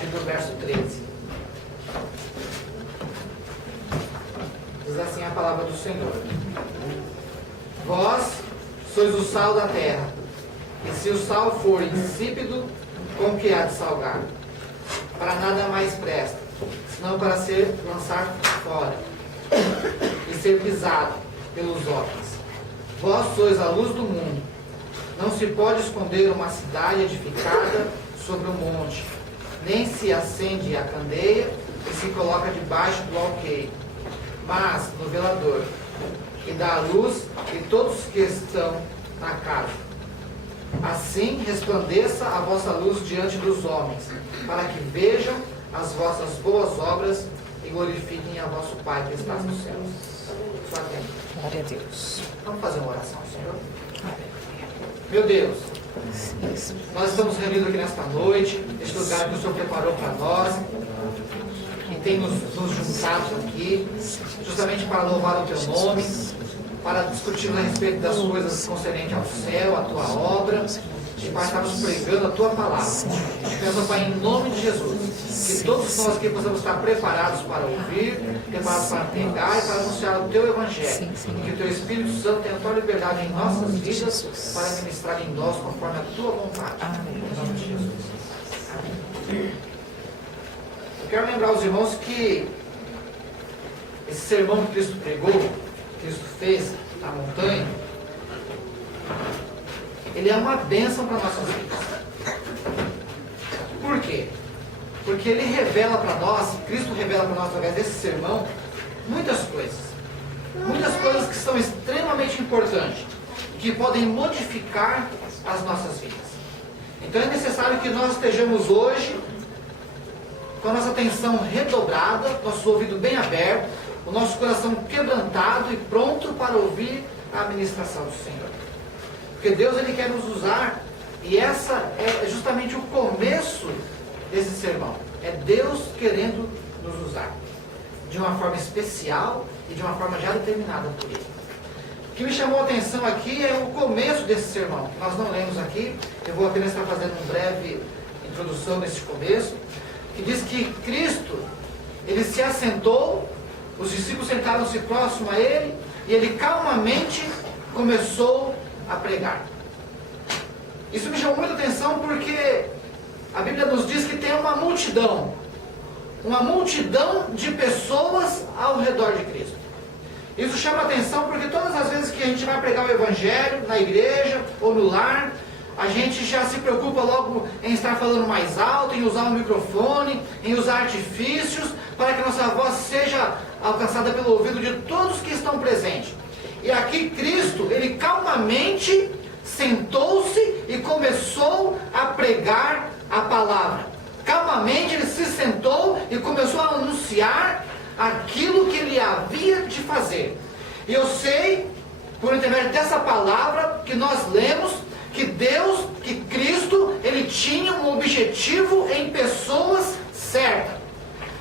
partir do verso 13. Diz assim a palavra do Senhor: Vós sois o sal da terra, e se o sal for insípido, com que há de salgar? Para nada mais presta, senão para ser lançado fora e ser pisado pelos homens. Vós sois a luz do mundo. Não se pode esconder uma cidade edificada sobre um monte, nem se acende a candeia e se coloca debaixo do alqueire, mas no velador, que dá a luz a todos que estão na casa. Assim resplandeça a vossa luz diante dos homens, para que vejam as vossas boas obras e glorifiquem a vosso Pai que está nos céus. Glória a Deus. Vamos fazer uma oração, Senhor? Meu Deus, nós estamos reunidos aqui nesta noite, este lugar que o Senhor preparou para nós, e tem nos juntado aqui, justamente para louvar o Teu nome, para discutirmos a respeito das coisas concernentes ao céu, à Tua obra, e para estarmos pregando a Tua palavra. Peço, Pai, em nome de Jesus, que todos nós aqui possamos estar preparados para ouvir, preparados para pregar e para anunciar o Teu Evangelho. E que o Teu Espírito Santo tenha toda a liberdade em nossas vidas para ministrar em nós conforme a Tua vontade. Em nome de Jesus. Amém. Eu quero lembrar os irmãos que esse sermão que Cristo pregou, que Cristo fez na montanha, ele é uma bênção para nossas vidas. Por quê? Porque ele revela para nós, Cristo revela para nós através desse sermão, muitas coisas. Muitas coisas que são extremamente importantes, que podem modificar as nossas vidas. Então é necessário que nós estejamos hoje com a nossa atenção redobrada, nosso ouvido bem aberto, o nosso coração quebrantado e pronto para ouvir a ministração do Senhor. Porque Deus, Ele quer nos usar, e essa é justamente o começo desse sermão. É Deus querendo nos usar de uma forma especial e de uma forma já determinada por Ele. O que me chamou a atenção aqui é o começo desse sermão, que nós não lemos aqui. Eu vou apenas estar fazendo uma breve introdução nesse começo, que diz que Cristo, Ele se assentou, os discípulos sentaram-se próximo a Ele, e Ele calmamente começou a pregar. Isso me chamou muita atenção porque a Bíblia nos diz que tem uma multidão de pessoas ao redor de Cristo. Isso chama atenção porque todas as vezes que a gente vai pregar o Evangelho na igreja ou no lar, a gente já se preocupa logo em estar falando mais alto, em usar o microfone, em usar artifícios, para que nossa voz seja alcançada pelo ouvido de todos que estão presentes. E aqui Cristo, Ele calmamente sentou-se e começou a pregar a palavra. Calmamente Ele se sentou e começou a anunciar aquilo que Ele havia de fazer. E eu sei, por intermédio dessa palavra que nós lemos, que Deus, que Cristo, Ele tinha um objetivo em pessoas certas.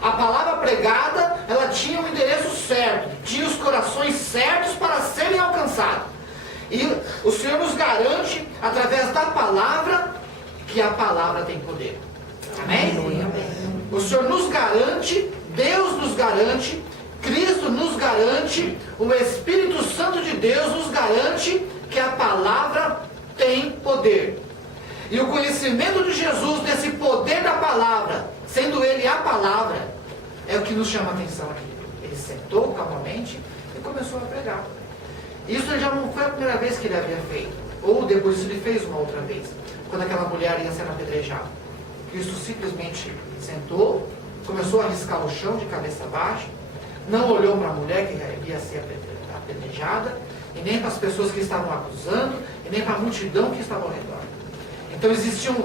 A palavra pregada, ela tinha um endereço certo, tinha os corações certos para serem alcançados. E o Senhor nos garante, através da palavra, que a palavra tem poder. Amém? O Senhor nos garante, Deus nos garante, Cristo nos garante, o Espírito Santo de Deus nos garante que a palavra tem poder. E o conhecimento de Jesus, desse poder da palavra, sendo Ele a palavra, é o que nos chama a atenção aqui. Ele sentou calmamente e começou a pregar. Isso já não foi a primeira vez que Ele havia feito. Ou depois Ele fez uma outra vez, quando aquela mulher ia sendo apedrejada. Cristo simplesmente sentou, começou a riscar o chão de cabeça baixa, não olhou para a mulher que ia ser apedrejada, e nem para as pessoas que estavam acusando, e nem para a multidão que estava ao redor. Então existiam,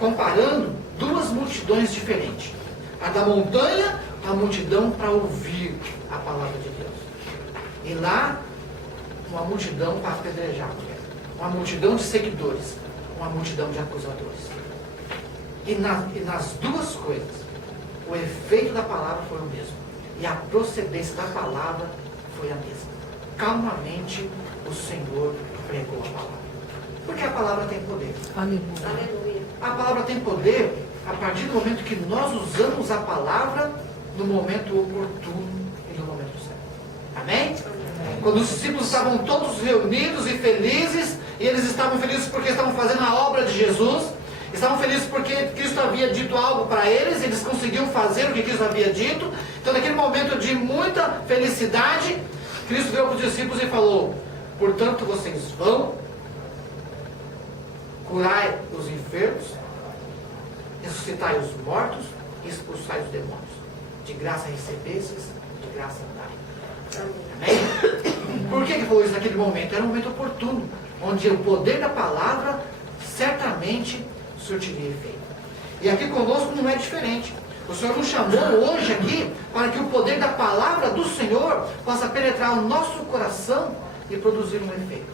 comparando, duas multidões diferentes. A da montanha, a multidão para ouvir a palavra de Deus. E lá, uma multidão para apedrejar a mulher. Uma multidão de seguidores, uma multidão de acusadores. E nas duas coisas, o efeito da palavra foi o mesmo. E a procedência da palavra foi a mesma. Calmamente, o Senhor pregou a palavra. Porque a palavra tem poder. Aleluia. A palavra tem poder a partir do momento que nós usamos a palavra no momento oportuno e no momento certo. Amém? Quando os discípulos estavam todos reunidos e felizes, e eles estavam felizes porque estavam fazendo a obra de Jesus, estavam felizes porque Cristo havia dito algo para eles, eles conseguiam fazer o que Cristo havia dito. Então, naquele momento de muita felicidade, Cristo veio para os discípulos e falou: portanto, vocês vão, curai os enfermos, ressuscitai os mortos e expulsai os demônios. De graça recebestes, de graça dai. Amém? Por que falou isso naquele momento? Era um momento oportuno, onde o poder da palavra certamente surtiria efeito. E aqui conosco não é diferente. O Senhor nos chamou hoje aqui para que o poder da palavra do Senhor possa penetrar o nosso coração e produzir um efeito.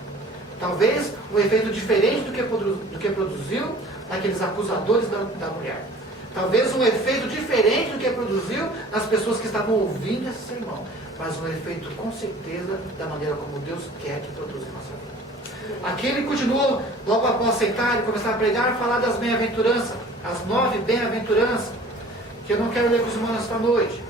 Talvez um efeito diferente do que produziu naqueles acusadores da mulher. Talvez um efeito diferente do que produziu nas pessoas que estavam ouvindo esse sermão. Mas um efeito com certeza da maneira como Deus quer que produza a nossa vida. Aqui ele continuou, logo após aceitar e começar a pregar, falar das bem-aventuranças, as 9 bem-aventuranças, que eu não quero ler com os irmãos esta noite.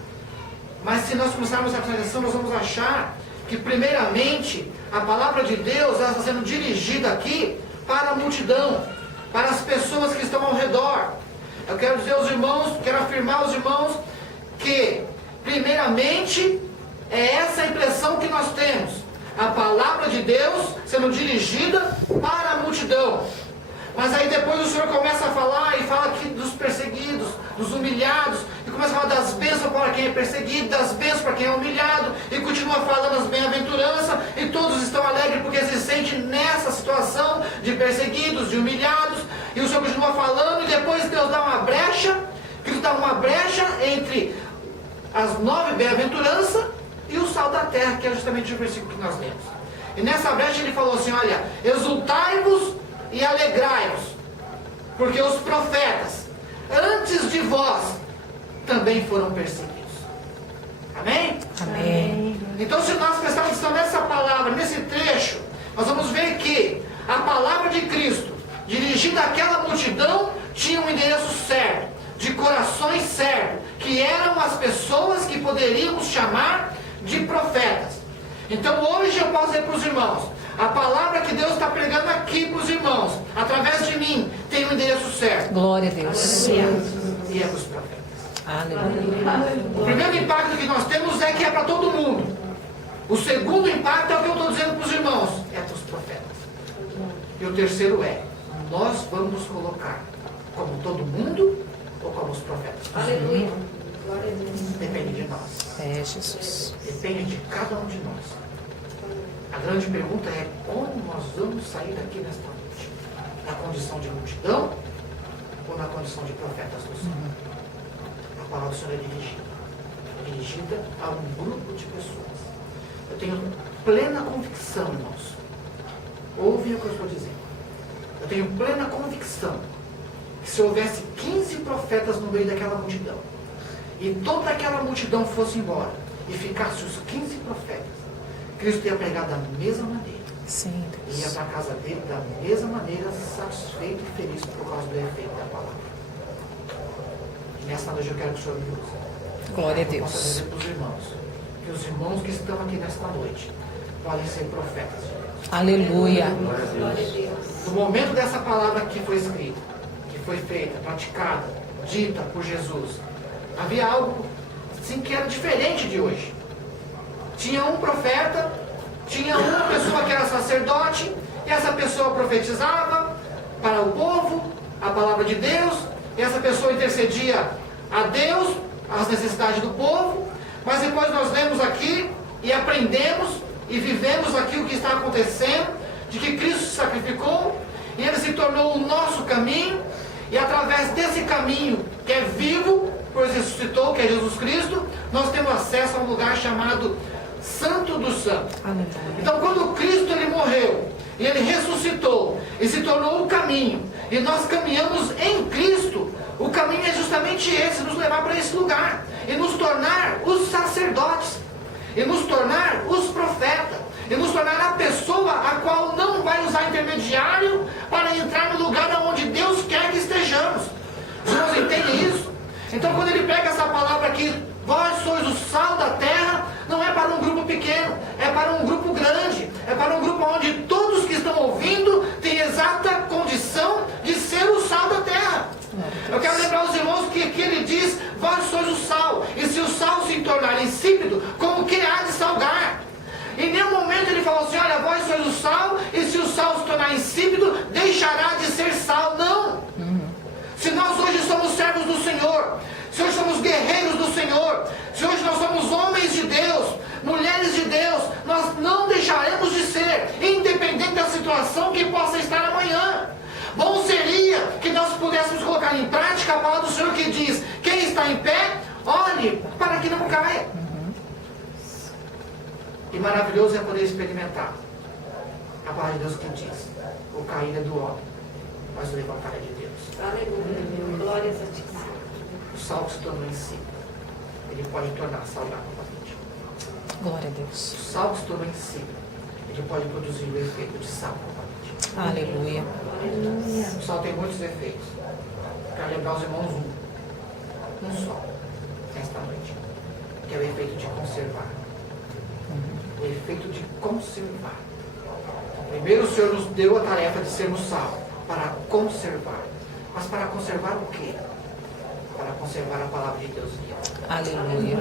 Mas se nós começarmos a atenção, nós vamos achar que primeiramente a palavra de Deus ela está sendo dirigida aqui para a multidão, para as pessoas que estão ao redor. Eu quero dizer aos irmãos, quero afirmar aos irmãos que primeiramente é essa a impressão que nós temos. A palavra de Deus sendo dirigida para a multidão. Mas aí depois o Senhor começa a falar e fala aqui dos perseguidos, dos humilhados, e começa a falar das bênçãos para quem é perseguido, das bênçãos para quem é humilhado, e continua falando das bem-aventuranças, e todos estão alegres porque se sentem nessa situação de perseguidos, de humilhados, e o Senhor continua falando, e depois Deus dá uma brecha, Cristo dá uma brecha entre as 9 bem-aventuranças e o sal da terra, que é justamente o versículo que nós lemos. E nessa brecha ele falou assim: olha, exultai-vos e alegrai-vos, porque os profetas antes de vós também foram perseguidos. Amém? Amém. Então, se nós prestarmos atenção nessa palavra, nesse trecho, nós vamos ver que a palavra de Cristo, dirigida àquela multidão, tinha um endereço certo, de corações certos, que eram as pessoas que poderíamos chamar de profetas. Então, hoje eu posso dizer para os irmãos, a palavra que Deus está pregando aqui para os irmãos, através de mim, tem um endereço certo. Glória a Deus. E é para os profetas. Aleluia. O primeiro impacto que nós temos é que é para todo mundo. O segundo impacto é o que eu estou dizendo para os irmãos, é para os profetas. E o terceiro é, nós vamos colocar como todo mundo ou como os profetas? Aleluia. Glória a Deus. Depende de nós. É, Jesus. Depende de cada um de nós. A grande pergunta é como nós vamos sair daqui nesta noite? Na condição de multidão ou na condição de profetas do Senhor? A palavra do Senhor é dirigida a um grupo de pessoas. Eu tenho plena convicção, irmãos. Ouvem o que eu estou dizendo. Eu tenho plena convicção que se houvesse 15 profetas no meio daquela multidão e toda aquela multidão fosse embora e ficasse os 15 profetas, Cristo ia pregar da mesma maneira. Sim, E ia Deus. para a casa dele da mesma maneira, satisfeito e feliz por causa do efeito da palavra. E nessa noite eu quero que o Senhor me use. Glória a Eu posso Deus. dizer para os irmãos, que os irmãos que estão aqui nesta noite podem ser profetas de Deus. Aleluia. Glória a Deus. No momento dessa palavra que foi escrita, que foi feita, praticada, dita por Jesus, havia algo assim que era diferente de hoje. Tinha um profeta, tinha uma pessoa que era sacerdote, e essa pessoa profetizava para o povo a palavra de Deus, e essa pessoa intercedia a Deus as necessidades do povo, mas depois nós lemos aqui e aprendemos e vivemos aqui o que está acontecendo, de que Cristo se sacrificou, e Ele se tornou o nosso caminho, e através desse caminho que é vivo, pois ressuscitou, que é Jesus Cristo, nós temos acesso a um lugar chamado Santo dos Santos. Aleluia. Então, quando Cristo ele morreu, e ele ressuscitou, e se tornou o caminho, e nós caminhamos em Cristo, o caminho é justamente esse, nos levar para esse lugar, e nos tornar os sacerdotes, e nos tornar os profetas, e nos tornar a pessoa a qual não vai usar intermediário para entrar no lugar onde Deus quer que estejamos. Se nós irmãos entendem isso? Então quando ele pega essa palavra aqui, vós sois o sal da terra, não é para um grupo pequeno, é para um grupo grande, é para um grupo onde todos que estão ouvindo têm exata condição de ser o sal da terra. Eu quero lembrar os irmãos que aqui ele diz, vós sois o sal, e se o sal se tornar insípido, como que há de salgar? Em nenhum momento ele falou assim, olha, vós sois o sal, e se o sal se tornar insípido, deixará de ser sal. Não! Se nós hoje somos servos do Senhor, se hoje somos guerreiros do Senhor, se hoje nós somos homens de Deus, mulheres de Deus, nós não deixaremos de ser, independente da situação que possa estar amanhã. Bom seria que nós pudéssemos colocar em prática a palavra do Senhor que diz, quem está em pé, olhe para que não caia. E maravilhoso é poder experimentar a palavra de Deus que diz, o cair é do homem, mas o levantar é de Deus. Aleluia. Glórias a ti. O sal que se tornou em si, ele pode tornar salgado novamente. Glória a Deus. O sal que se tornou em si, ele pode produzir o efeito de sal novamente. Aleluia. O sal tem muitos efeitos. Quero lembrar os irmãos um só, nesta noite, que é o efeito de conservar. O efeito de conservar. Primeiro o Senhor nos deu a tarefa de sermos sal, para conservar. Mas para conservar o quê? Para conservar a palavra de Deus viva. Aleluia.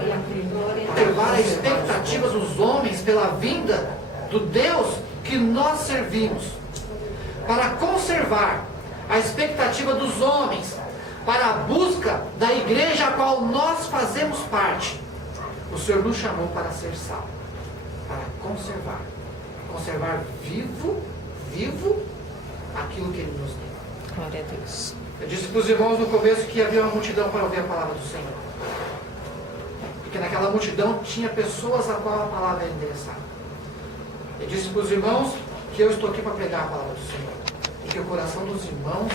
Conservar a expectativa dos homens pela vinda do Deus que nós servimos. Para conservar a expectativa dos homens para a busca da igreja a qual nós fazemos parte. O Senhor nos chamou para ser sal, para conservar vivo aquilo que Ele nos deu. Glória a Deus. Eu disse para os irmãos no começo que havia uma multidão para ouvir a palavra do Senhor. Porque naquela multidão tinha pessoas a qual a palavra era endereçada. Eu disse para os irmãos que eu estou aqui para pregar a palavra do Senhor. E que o coração dos irmãos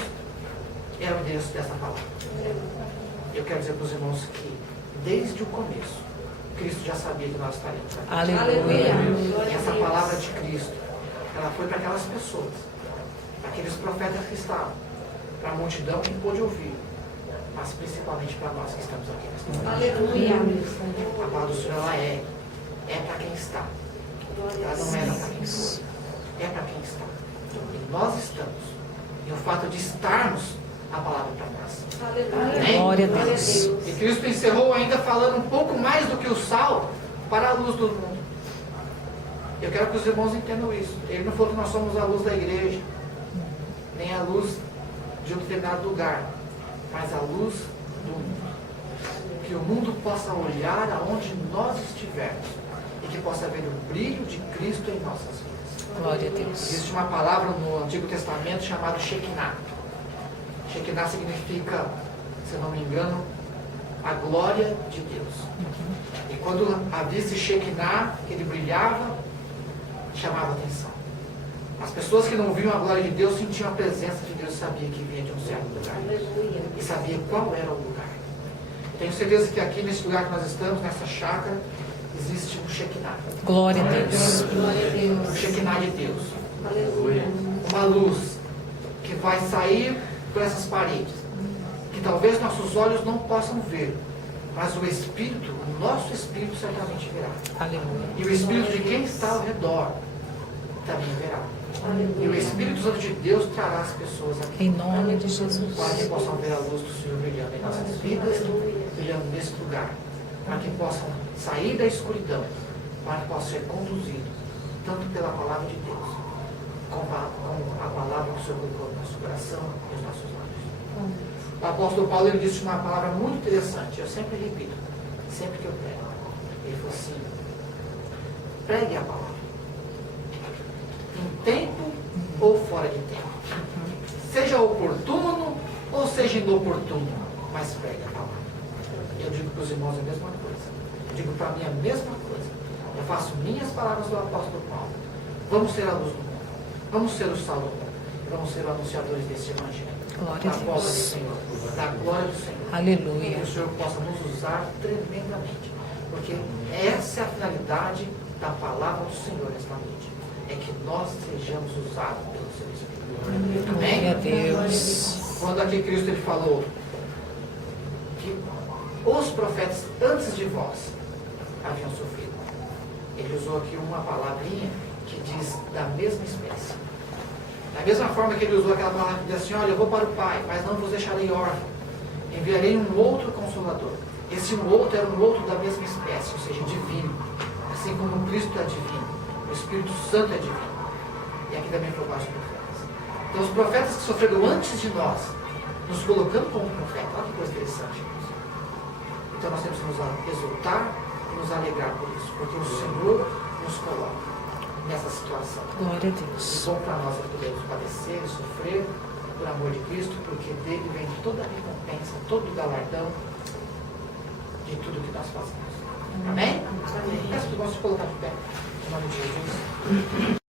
era o endereço dessa palavra. Eu quero dizer para os irmãos que, desde o começo, Cristo já sabia que nós estaríamos aqui. Aleluia. E essa palavra de Cristo, ela foi para aquelas pessoas, aqueles profetas que estavam, para a multidão que pôde ouvir, mas principalmente para nós que estamos aqui nesta noite. Aleluia. A palavra do Senhor, ela é para quem está. Ela não era para quem foi, é para quem está. E nós estamos. E o fato de estarmos, a palavra para nós. Amém? Glória a Deus. E Cristo encerrou ainda falando um pouco mais do que o sal para a luz do mundo. Eu quero que os irmãos entendam isso. Ele não falou que nós somos a luz da igreja, nem a luz de um determinado lugar, mas a luz do mundo. Que o mundo possa olhar aonde nós estivermos e que possa ver o brilho de Cristo em nossas vidas. Glória a Deus. Existe uma palavra no Antigo Testamento chamada Shekinah. Shekinah significa, se eu não me engano, a glória de Deus. E quando havia esse Shekinah, que ele brilhava, chamava atenção. As pessoas que não viam a glória de Deus sentiam a presença de Deus, sabiam que vinha de um certo lugar. E sabia qual era o lugar. Tenho certeza que aqui nesse lugar que nós estamos, nessa chácara, existe um Shekinah. Glória a Deus. Um Shekinah de Deus. Uma luz que vai sair por essas paredes, que talvez nossos olhos não possam ver, mas o Espírito, o nosso Espírito certamente verá. Aleluia. E o Espírito de quem está ao redor também verá. E o Espírito Santo de Deus trará as pessoas aqui, Em nome de Jesus. para que possam ver a luz do Senhor brilhando em nossas vidas, brilhando nesse lugar, para que possam sair da escuridão, para que possam ser conduzidos, tanto pela palavra de Deus, como a palavra que o Senhor colocou no nosso coração e nos nossos lábios. O apóstolo Paulo, ele disse uma palavra muito interessante, eu sempre repito, sempre que eu prego. Ele falou assim, pregue a palavra, em tempo ou fora de tempo, seja oportuno ou seja inoportuno, mas pregue a palavra. Eu digo para os irmãos a mesma coisa, eu digo para mim a mesma coisa, eu faço minhas palavras do apóstolo Paulo. Vamos ser a luz do mundo, vamos ser o sal do mundo, vamos ser os anunciadores desse evangelho. Glória a Da glória do Deus. Senhor, da glória do Senhor. Aleluia. Que o Senhor possa nos usar tremendamente. Porque essa é a finalidade da palavra do Senhor esta noite. É que nós sejamos usados pelo seu Espírito. Glória a Amém? Deus. Quando aqui Cristo ele falou, os profetas antes de vós haviam sofrido. Ele usou aqui uma palavrinha que diz da mesma espécie. Da mesma forma que ele usou aquela palavra que diz assim, olha, eu vou para o Pai, mas não vos deixarei órfão. Enviarei um outro Consolador. Esse um outro era um outro da mesma espécie, ou seja, divino. Assim como Cristo é divino, o Espírito Santo é divino. E aqui também foi para os profetas. Então os profetas que sofreram antes de nós, nos colocando como profeta, olha que coisa interessante. Então nós temos que nos exultar e nos alegrar por isso, porque o Senhor nos coloca nessa situação. Glória a E Deus. bom para nós é podermos padecer e sofrer por amor de Cristo, porque dele vem toda a recompensa, todo o galardão de tudo que nós fazemos. Amém? Amém. Peço que nós se colocar de pé, em nome de Jesus.